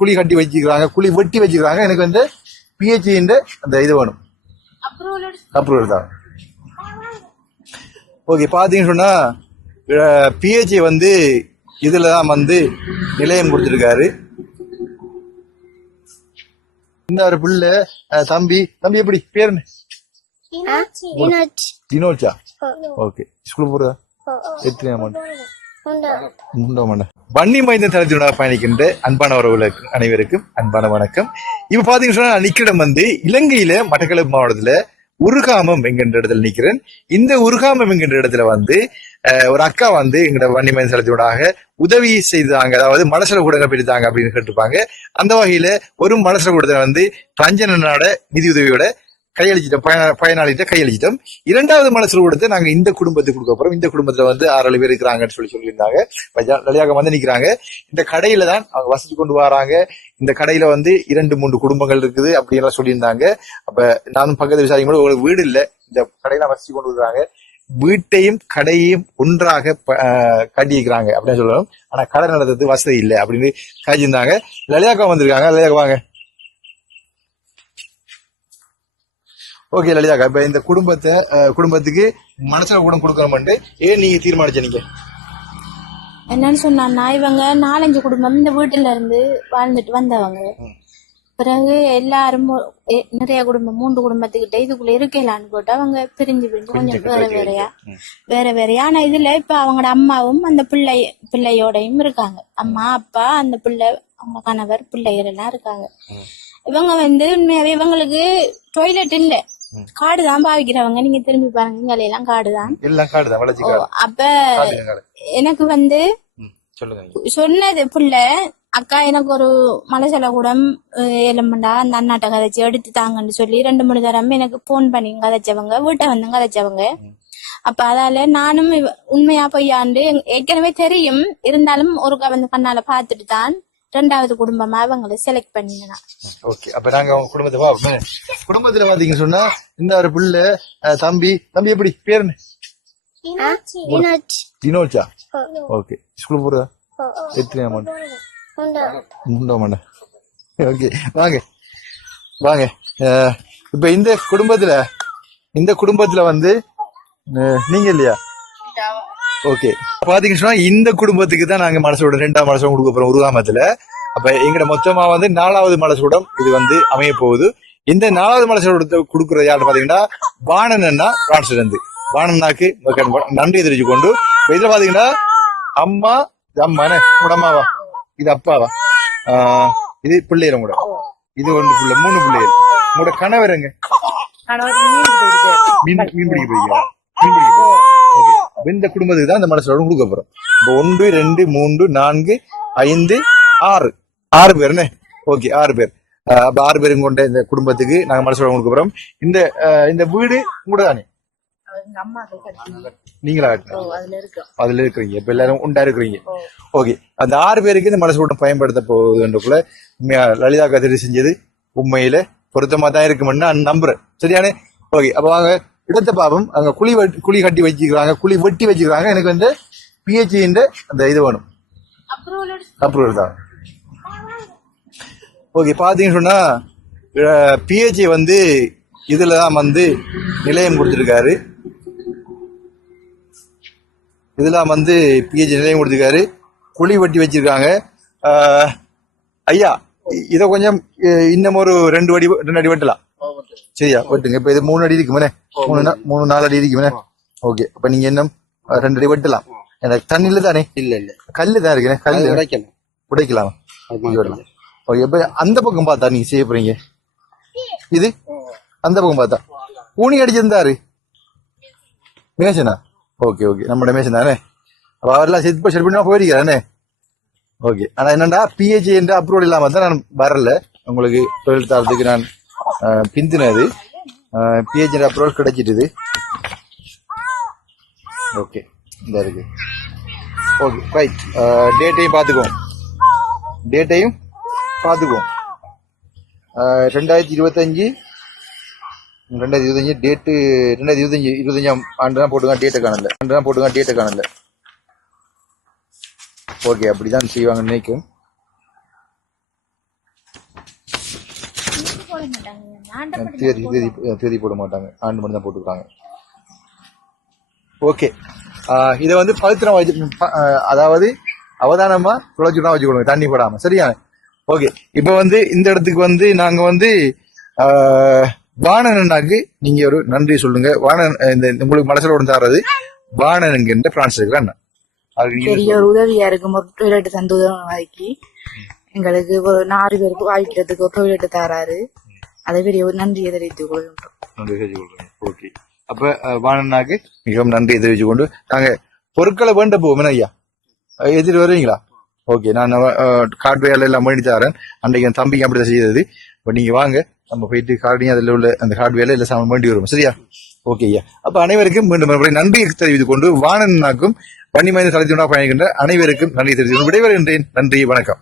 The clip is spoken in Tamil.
குழி கட்டி வச்சுக்கிறாங்க குழி வெட்டி வச்சுக்கிறாங்க. எனக்கு வந்து பிஹெச்இன்ற அந்த இது வேணும். அப்ரூவல் தான். ஓகே பார்த்தீங்கன்னு சொன்னா பிஹெச்இ வந்து இதுல தான் வந்து நிலையம் கொடுத்துருக்காரு. இந்த ஒரு பிள்ளை தம்பி. தம்பி எப்படி? பேர் என்ன ஓகே ஸ்கூல் போறதா? எத்தனை அமௌண்ட் வன்னி மைந்த தளத்தினூடாக பயணிக்கின்ற அன்பான உறவுகளுக்கு அனைவருக்கும் அன்பான வணக்கம். இப்ப பாத்தீங்கன்னா சொன்னா நான் வந்து இலங்கையில மட்டக்களப்பு மாவட்டத்துல உருகாமம் என்கின்ற இடத்துல நிக்கிறேன். இந்த உருகாமம் என்கின்ற இடத்துல வந்து ஒரு அக்கா வந்து எங்களோட வன்னி மைந்த தளத்தினூடாக உதவி செய்தாங்க. அதாவது மனசுல கூடங்க பிடித்தாங்க அப்படின்னு கேட்டிருப்பாங்க. அந்த வகையில ஒரு மனசுல கூடத்துல வந்து ரஞ்சனனோட நிதி உதவியோட கையளிச்சிட்டோம். பயன- பயனாளிகிட்ட கையளிச்சிட்டோம். இரண்டாவது மனசுல கொடுத்து நாங்க இந்த குடும்பத்துக்கு கொடுக்க போறோம். இந்த குடும்பத்துல வந்து ஆறு பேர் இருக்கிறாங்கன்னு சொல்லி சொல்லியிருந்தாங்க. வழியாக வந்து நிக்கிறாங்க. இந்த கடையில தான் அவங்க வசதி கொண்டு வராங்க. இந்த கடையில வந்து இரண்டு மூன்று குடும்பங்கள் இருக்குது அப்படின்லாம் சொல்லியிருந்தாங்க. அப்ப நானும் பக்கத்து விசாரிக்கும் போது உங்களுக்கு வீடு இல்ல. இந்த கடையில வசதி கொண்டு வர்றாங்க வீட்டையும் கடையையும் ஒன்றாக கட்டியிருக்கிறாங்க அப்படின்னு சொல்லணும். ஆனா கடை நடத்துறது வசதி இல்லை அப்படின்னு காய்ச்சிருந்தாங்க லலியாக்கா வந்திருக்காங்க. லலியாக்கா வாங்க. ஓகே லலிதாக்கா இப்ப இந்த குடும்பத்தை குடும்பத்துக்கு மனசுல கூட கொடுக்கணும்ட்டு ஏன் நீங்க தீர்மானிச்ச நீங்க? என்னன்னு சொன்னா இவங்க நாலஞ்சு குடும்பம் இந்த வீட்டுல இருந்து வாழ்ந்துட்டு வந்தவங்க. பிறகு எல்லாரும் நிறைய குடும்பம் மூன்று குடும்பத்துக்கிட்ட இதுக்குள்ள இருக்கலான்னு போட்டு அவங்க பிரிஞ்சு பிரிஞ்சு கொஞ்சம் வேற வேறையா வேற வேறையா. ஆனா இதுல இப்ப அவங்களோட அம்மாவும் அந்த பிள்ளை பிள்ளையோடையும் இருக்காங்க. அம்மா அப்பா அந்த பிள்ளை அவங்க கணவர் பிள்ளைகள் எல்லாம் இருக்காங்க. இவங்க வந்து உண்மையாவே இவங்களுக்கு டாய்லெட் இல்ல. காடு தான் பாவிக்கிறவங்க. நீங்க திரும்பி பாருங்க இங்க எல்லாம் காடு தான் எல்லாம் வளர்ச்சி காடு. அப்ப காடு, காடு. எனக்கு வந்து சொன்னது புள்ள அக்கா எனக்கு ஒரு மலைசல கூடம் எலும்பண்டா அந்த அண்ணாட்ட கதைச்சு எடுத்து தாங்கன்னு சொல்லி ரெண்டு மூணு தரம் எனக்கு போன் பண்ணி கதைச்சவங்க வீட்டை வந்து கதைச்சவங்க. அப்ப அதால நானும் உண்மையா பொய்யாண்டு ஏற்கனவே தெரியும். இருந்தாலும் ஒரு வந்து கண்ணால பாத்துட்டு தான் ரெண்டாவது குடும்பமா அவங்களை செலக்ட் பண்ணினேன். ஓகே அப்ப நாங்க அவங்க குடும்பத்தை பார்ப்போம் குடும்பத்துல பாத்தீங்க சொன்னா இந்த ஒரு பிள்ளை தம்பி தம்பி எப்படி பேர் என்ன? ஓகே ஸ்கூல் போறதா? எத்தனை அமௌண்ட் மூன்றாம் ஓகே வாங்க. வாங்க. இப்ப இந்த குடும்பத்துல இந்த குடும்பத்துல வந்து நீங்க இல்லையா? ஓகே. பாத்தீங்கன்னா இந்த குடும்பத்துக்கு தான் நாங்க மனசோட ரெண்டாம் மனசோட கொடுக்க போறோம் உருவாமத்துல அப்ப எங்கட மொத்தமா வந்து நாலாவது மனசோடம் இது வந்து அமைய போகுது. இந்த நாலாவது மனசோட கொடுக்கறது யாரு பாத்தீங்கன்னா வாணனா பிரான்ஸ்ல இருந்து வாணனாக்கு நன்றி தெரிவிச்சு கொண்டு இதுல பாத்தீங்கன்னா அம்மா அம்மானே உங்களோட அம்மாவா? இது அப்பாவா? ஆஹ் இது பிள்ளைகள் கூட இது ஒன்று பிள்ளை மூணு பிள்ளைகள். உங்களோட கணவருங்க மீன் மீன் பிடிக்க போறீங்களா மீன் பிடிக்க போறீங்க ஓகே. இந்த குடும்பத்துக்கு தான் இந்த மனசோட கொடுக்க போறோம். இப்போ ஒன்று ரெண்டு மூன்று நான்கு ஐந்து ஆறு. ஆறு பேருண்ணே ஓகே ஆறு பேர். அப்ப ஆறு பேரும் கொண்ட இந்த குடும்பத்துக்கு நாங்க மனசோட கொடுக்க போறோம். இந்த இந்த வீடு கூட தானே? நீங்களா? அதுல இருக்கிறீங்க. இப்ப எல்லாரும் உண்டா இருக்கிறீங்க. ஓகே அந்த ஆறு பேருக்கு இந்த மனசோட பயன்படுத்த போகுதுன்றக்குள்ள லலிதா கதிரி செஞ்சது உண்மையில பொருத்தமா தான் இருக்குமென்னு நான் நம்புறேன். சரியானே? ஓகே அப்ப வாங்க. இடத்த பாப்போம் அங்க குழி வெட்டி குழி கட்டி வச்சுக்கிறாங்க குழி வெட்டி வச்சுக்கிறாங்க எனக்கு வந்து பிஹெச்இன்ற அந்த இது வேணும். அப்ரூவல் தான். ஓகே பாத்தீங்கன்னு சொன்னா பிஹெச்இ வந்து இதுல தான் வந்து நிலையம் கொடுத்துருக்காரு. இதெல்லாம் வந்து பிஹெச் நிலையம் கொடுத்துருக்காரு. குழி வெட்டி வச்சிருக்காங்க. ஐயா இத கொஞ்சம் இன்னும் ஒரு ரெண்டு அடி ரெண்டு அடி வெட்டலாம். சரியா? வெட்டுங்க. இப்ப இது மூணு அடி இருக்குமே மூணு மூணு நாலு அடி இருக்குமே ஓகே. அப்ப நீங்க அஹ், ரெண்டு அடி வெட்டலாம். எனக்கு தண்ணில தானே? இல்ல இல்ல. கல்லு தான் இருக்குண்ணே உடைக்கணும். உடைக்கலாம்? விடலாம். ஓகே. இப்ப அந்த பக்கம் பார்த்தா நீங்க செய்ய போறீங்க? இது? அந்த பக்கம் பார்த்தா? ஊனி அடிச்சிருந்தாரு. மேசனா? Okay okay. நம்மட மேசன் தானே அப்ப அவரெல்லாம் செட் செட் பண்ணி போயிருக்கானே ஓகே. ஆனா என்னடா பிஹெச்சி என்ற அப்ரூவல் இல்லாம தான் நான் வரல. உங்களுக்கு தொழில் தரத்துக்கு நான் பிந்தினது. பிஹெச்டி அப்ரூவல் கிடைச்சிட்டுது. ஓகே இந்த இருக்கு. ஓகே ரைட் டேட்டையும் பார்த்துக்குவோம். டேட்டையும் பார்த்துக்குவோம். ரெண்டாயிரத்தி இருபத்தஞ்சு ரெண்டாயிரத்தி இருபத்தஞ்சு டேட்டு ரெண்டாயிரத்தி இருபத்தஞ்சு இருபத்தஞ்சாம் ஆண்டு தான் போட்டுங்க டேட்டை காணல. ஆண்டு தான் போட்டுங்க டேட்டை காணல. ஓகே அப்படிதான் செய்வாங்கன்னு நினைக்கும் போட மாட்டாங்க நாண்டப்படி தேதி தேதி தேதி போட மாட்டாங்க ஆண்டு மட்டும் தான் போட்டுக்கிறாங்க ஓகே. இதை வந்து பவித்திரம் வச்சு அதாவது அவதானமா துளைச்சுதான் வச்சுக்கொள்ளுங்க தண்ணி போடாம. சரியா? ஓகே. இப்போ வந்து இந்த இடத்துக்கு வந்து நாங்க வந்து ஆஹ், வாணனாக்கு நீங்க ஒரு நன்றி சொல்லுங்க. வாணன் இந்த உங்களுக்கு மனசுல ஒன்று தர்றது வாணன் என்கின்ற பிரான்ஸ் இருக்கிற அண்ணன். பெரிய ஒரு உதவியா இருக்கும் ஒரு டொய்லெட் தந்து உதவி எங்களுக்கு ஒரு நாலு பேருக்கு வாய்க்கிறதுக்கு ஒரு டொய்லெட் தராரு. அதை பெரிய ஒரு நன்றியை தெரிவித்துக் கொள்கின்றோம். நன்றி தெரிவித்துக் கொள்றேன் ஓகே. அப்ப வாணனாக்கு மிகவும் நன்றி தெரிவித்துக் கொண்டு நாங்க பொருட்களை வேண்ட போவோம். ஐயா? எதிர் வருவீங்களா? ஓகே. நான் கார்டு வேலை எல்லாம் பண்ணி தரேன். அன்றைக்கு என் தம்பிக்கு அப்படிதான் செய்தது. இப்போ நீங்க வாங்க. நம்ம போயிட்டு கார்டையும் அதில் உள்ள அந்த கார்டு வேலை இல்லை சாமான் வேண்டி வருவோம். சரியா? ஓகே ஐயா. அப்ப அனைவருக்கும் மீண்டும் மறுபடியும் நன்றி தெரிவித்துக் கொண்டு வாணனாக்கும் வன்னிமனித தலைத்துணா பயணிக்கின்ற அனைவருக்கும் நன்றி தெரிவித்துக் கொண்டு விடைபெறுகின்றேன். நன்றி. வணக்கம்.